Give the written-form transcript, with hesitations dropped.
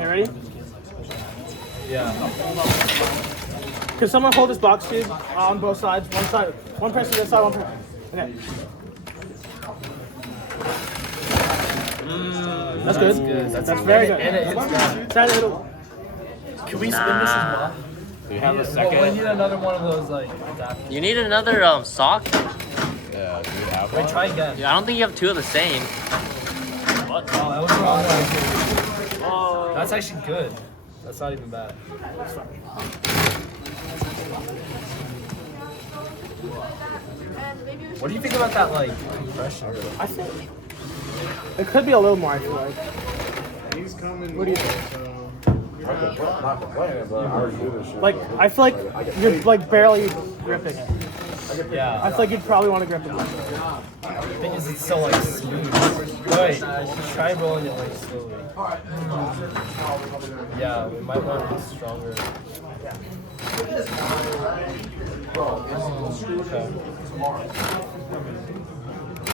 you ready? Yeah. Can someone hold this box cube on both sides? One person this side, one person. Okay. That's good. That's very good. And it hits down. Can we spin this as well? Do you have a second? We need another one of those like adapters. You need another sock? Yeah, do you have one? Wait, try again. I don't think you have two of the same. What? Oh, that was wrong. Oh. That's actually good. That's not even bad. What do you think about that like compression? I think it could be a little more, I feel like. He's coming. What do you think? Not complaining, but I already do this shit. Like, I feel like you're like barely gripping it. Yeah. I feel like you'd probably want to grip it. The thing is, it's so like smooth. Wait, try rolling it like slowly. Yeah, we might want it stronger. Okay.